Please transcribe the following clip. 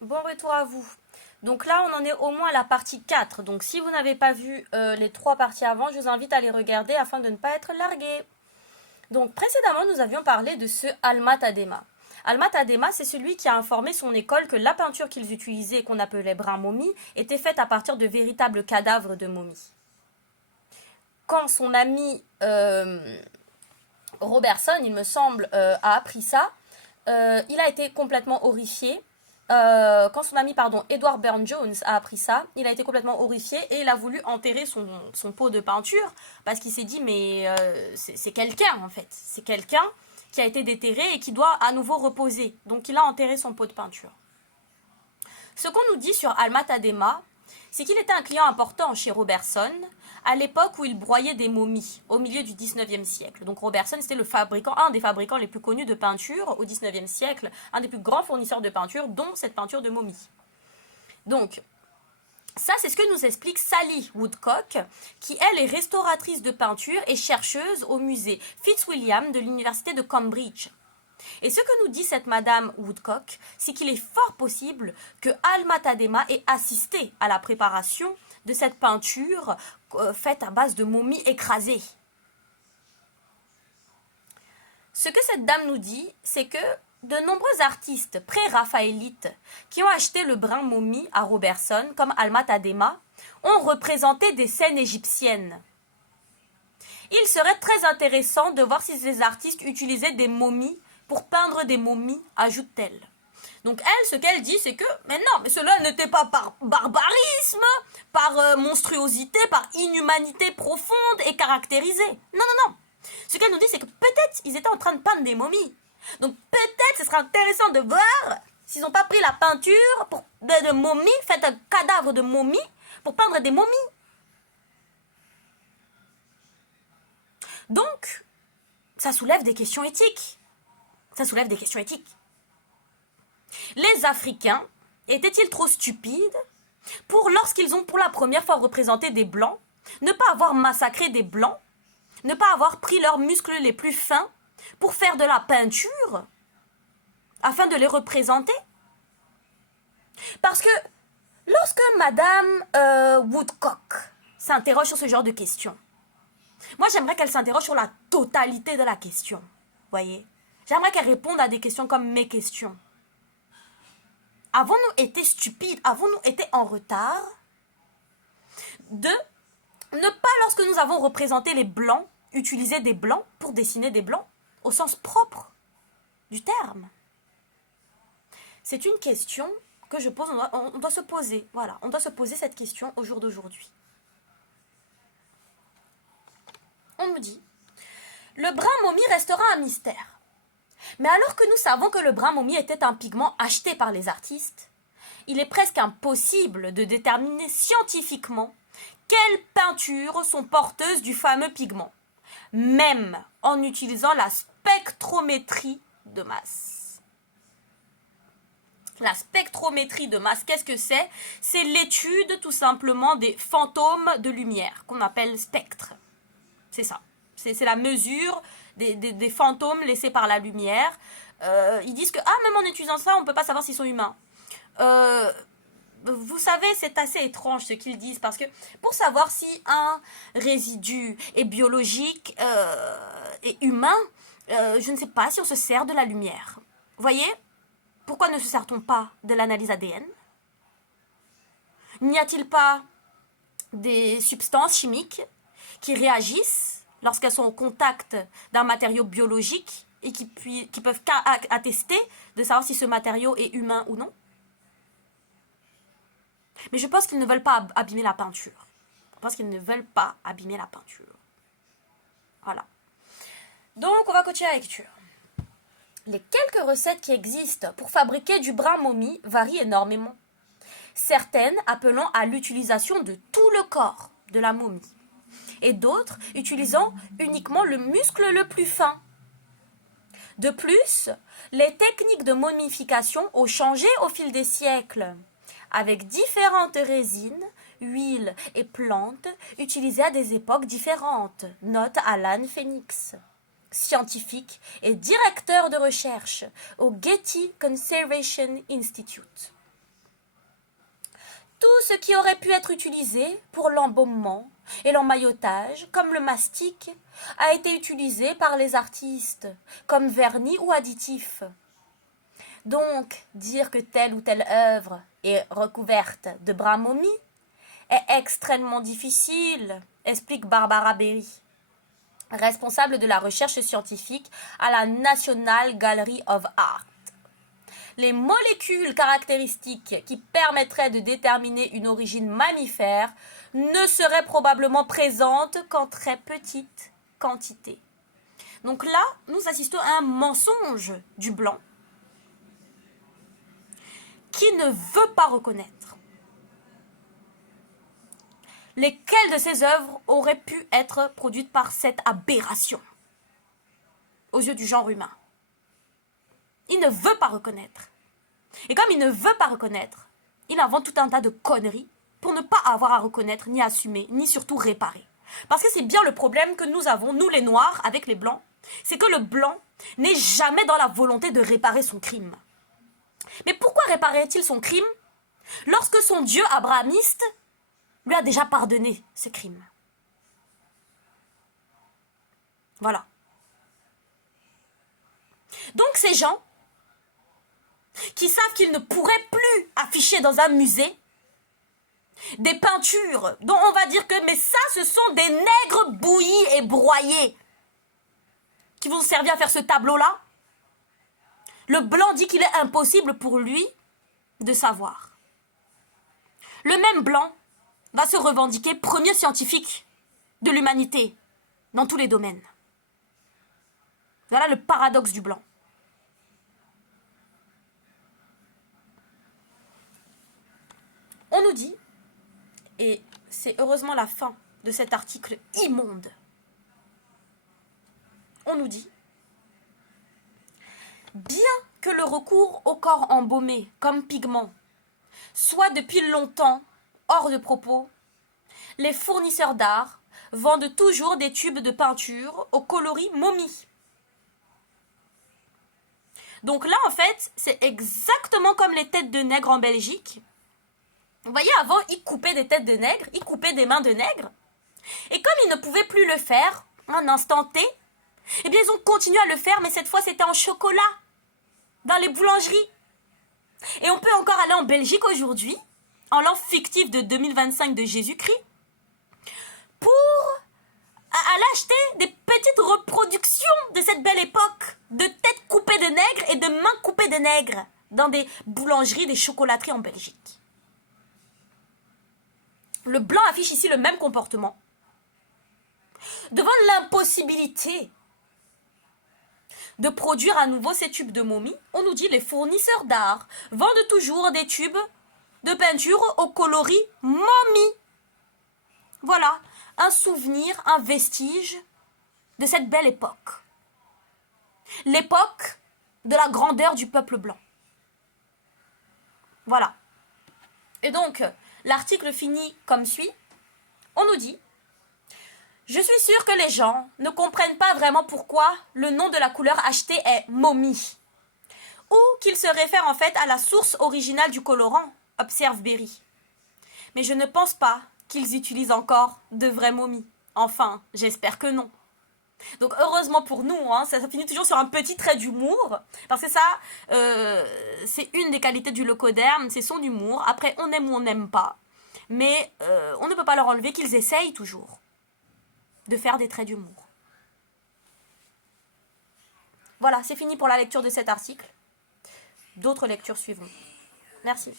Bon retour à vous. Donc là, on en est au moins à la partie 4. Donc si vous n'avez pas vu les 3 parties avant, je vous invite à les regarder afin de ne pas être largué. Donc précédemment, nous avions parlé de ce Alma Tadema. Alma Tadema, c'est celui qui a informé son école que la peinture qu'ils utilisaient, qu'on appelait brun momie, était faite à partir de véritables cadavres de momies. Quand son ami Robertson, il me semble, a appris ça, il a été complètement horrifié. Quand son ami, Edward Burne-Jones a appris ça, il a été complètement horrifié et il a voulu enterrer son pot de peinture parce qu'il s'est dit mais c'est quelqu'un en fait, c'est quelqu'un qui a été déterré et qui doit à nouveau reposer. Donc il a enterré son pot de peinture. Ce qu'on nous dit sur Alma Tadema, c'est qu'il était un client important chez Robertson à l'époque où il broyait des momies, au milieu du 19e siècle. Donc Robertson, c'était un des fabricants les plus connus de peinture au 19e siècle, un des plus grands fournisseurs de peinture, dont cette peinture de momie. Donc, ça, c'est ce que nous explique Sally Woodcock, qui, elle, est restauratrice de peinture et chercheuse au musée Fitzwilliam de l'université de Cambridge. Et ce que nous dit cette madame Woodcock, c'est qu'il est fort possible que Alma Tadema ait assisté à la préparation de cette peinture faite à base de momies écrasées. Ce que cette dame nous dit, c'est que de nombreux artistes pré-raphaélites qui ont acheté le brin momie à Robertson, comme Alma Tadema, ont représenté des scènes égyptiennes. Il serait très intéressant de voir si ces artistes utilisaient des momies pour peindre des momies, ajoute-t-elle. Donc elle, ce qu'elle dit, c'est que, mais non, mais cela n'était pas par barbarisme, par monstruosité, par inhumanité profonde et caractérisée. Non, non, non. Ce qu'elle nous dit, c'est que peut-être ils étaient en train de peindre des momies. Donc peut-être ce serait intéressant de voir s'ils n'ont pas pris la peinture de momies, fait un cadavre de momies, pour peindre des momies. Donc, ça soulève des questions éthiques. Ça soulève des questions éthiques. Les Africains étaient-ils trop stupides pour, lorsqu'ils ont pour la première fois représenté des Blancs, ne pas avoir massacré des Blancs, ne pas avoir pris leurs muscles les plus fins pour faire de la peinture afin de les représenter? Parce que lorsque Madame Woodcock s'interroge sur ce genre de questions, moi j'aimerais qu'elle s'interroge sur la totalité de la question. Voyez? J'aimerais qu'elle réponde à des questions comme mes questions. Avons-nous été stupides? Avons-nous été en retard de ne pas, lorsque nous avons représenté les Blancs, utiliser des Blancs pour dessiner des Blancs au sens propre du terme? C'est une question que je pose, on doit se poser. Voilà, on doit se poser cette question au jour d'aujourd'hui. On nous dit, le brun momie restera un mystère. Mais alors que nous savons que le brun momie était un pigment acheté par les artistes, il est presque impossible de déterminer scientifiquement quelles peintures sont porteuses du fameux pigment, même en utilisant la spectrométrie de masse. La spectrométrie de masse, qu'est-ce que c'est? C'est l'étude tout simplement des fantômes de lumière, qu'on appelle spectres. C'est ça. C'est la mesure des fantômes laissés par la lumière. Ils disent que, même en utilisant ça, on ne peut pas savoir s'ils sont humains. Vous savez, c'est assez étrange ce qu'ils disent, parce que pour savoir si un résidu est biologique et humain, je ne sais pas si on se sert de la lumière. Voyez? Pourquoi ne se sert-on pas de l'analyse ADN? N'y a-t-il pas des substances chimiques qui réagissent lorsqu'elles sont au contact d'un matériau biologique et qui peuvent attester de savoir si ce matériau est humain ou non? Mais je pense qu'ils ne veulent pas abîmer la peinture. Je pense qu'ils ne veulent pas abîmer la peinture. Voilà. Donc, on va continuer la lecture. Les quelques recettes qui existent pour fabriquer du brun momie varient énormément. Certaines appelant à l'utilisation de tout le corps de la momie, et d'autres utilisant uniquement le muscle le plus fin. De plus, les techniques de momification ont changé au fil des siècles, avec différentes résines, huiles et plantes utilisées à des époques différentes, note Alan Phoenix, scientifique et directeur de recherche au Getty Conservation Institute. Tout ce qui aurait pu être utilisé pour l'embaumement et l'emmaillotage, comme le mastic, a été utilisé par les artistes comme vernis ou additif. Donc, dire que telle ou telle œuvre est recouverte de bras momies est extrêmement difficile, explique Barbara Berry, responsable de la recherche scientifique à la National Gallery of Art. Les molécules caractéristiques qui permettraient de déterminer une origine mammifère ne seraient probablement présentes qu'en très petite quantité. Donc là, nous assistons à un mensonge du blanc qui ne veut pas reconnaître lesquelles de ces œuvres auraient pu être produites par cette aberration aux yeux du genre humain. Il ne veut pas reconnaître. Et comme il ne veut pas reconnaître, il invente tout un tas de conneries pour ne pas avoir à reconnaître, ni assumer, ni surtout réparer. Parce que c'est bien le problème que nous avons, nous les Noirs, avec les Blancs, c'est que le Blanc n'est jamais dans la volonté de réparer son crime. Mais pourquoi réparerait-il son crime lorsque son Dieu abrahamiste lui a déjà pardonné ce crime? Voilà. Donc ces gens qui savent qu'ils ne pourraient plus afficher dans un musée des peintures dont on va dire que mais ça ce sont des nègres bouillis et broyés qui vont servir à faire ce tableau-là. Le blanc dit qu'il est impossible pour lui de savoir. Le même blanc va se revendiquer premier scientifique de l'humanité dans tous les domaines. Voilà le paradoxe du blanc. On nous dit, et c'est heureusement la fin de cet article immonde, on nous dit, bien que le recours au corps embaumé comme pigment soit depuis longtemps hors de propos, les fournisseurs d'art vendent toujours des tubes de peinture au coloris momie. Donc là, en fait, c'est exactement comme les têtes de nègres en Belgique. Vous voyez, avant, ils coupaient des têtes de nègres, ils coupaient des mains de nègres. Et comme ils ne pouvaient plus le faire, un instant T, eh bien, ils ont continué à le faire, mais cette fois, c'était en chocolat, dans les boulangeries. Et on peut encore aller en Belgique aujourd'hui, en l'an fictif de 2025 de Jésus-Christ, pour aller acheter des petites reproductions de cette belle époque, de têtes coupées de nègres et de mains coupées de nègres, dans des boulangeries, des chocolateries en Belgique. Le blanc affiche ici le même comportement. Devant l'impossibilité de produire à nouveau ces tubes de momie, on nous dit les fournisseurs d'art vendent toujours des tubes de peinture au coloris momie. Voilà, un souvenir, un vestige de cette belle époque. L'époque de la grandeur du peuple blanc. Voilà. Et donc, l'article finit comme suit. On nous dit « Je suis sûre que les gens ne comprennent pas vraiment pourquoi le nom de la couleur achetée est momie, ou qu'il se réfère en fait à la source originale du colorant, observe Berry. Mais je ne pense pas qu'ils utilisent encore de vraies momies. Enfin, j'espère que non. » Donc heureusement pour nous, hein, ça finit toujours sur un petit trait d'humour, parce que ça, c'est une des qualités du Locoderme, c'est son humour. Après, on aime ou on n'aime pas, mais on ne peut pas leur enlever qu'ils essayent toujours de faire des traits d'humour. Voilà, c'est fini pour la lecture de cet article. D'autres lectures suivront. Merci.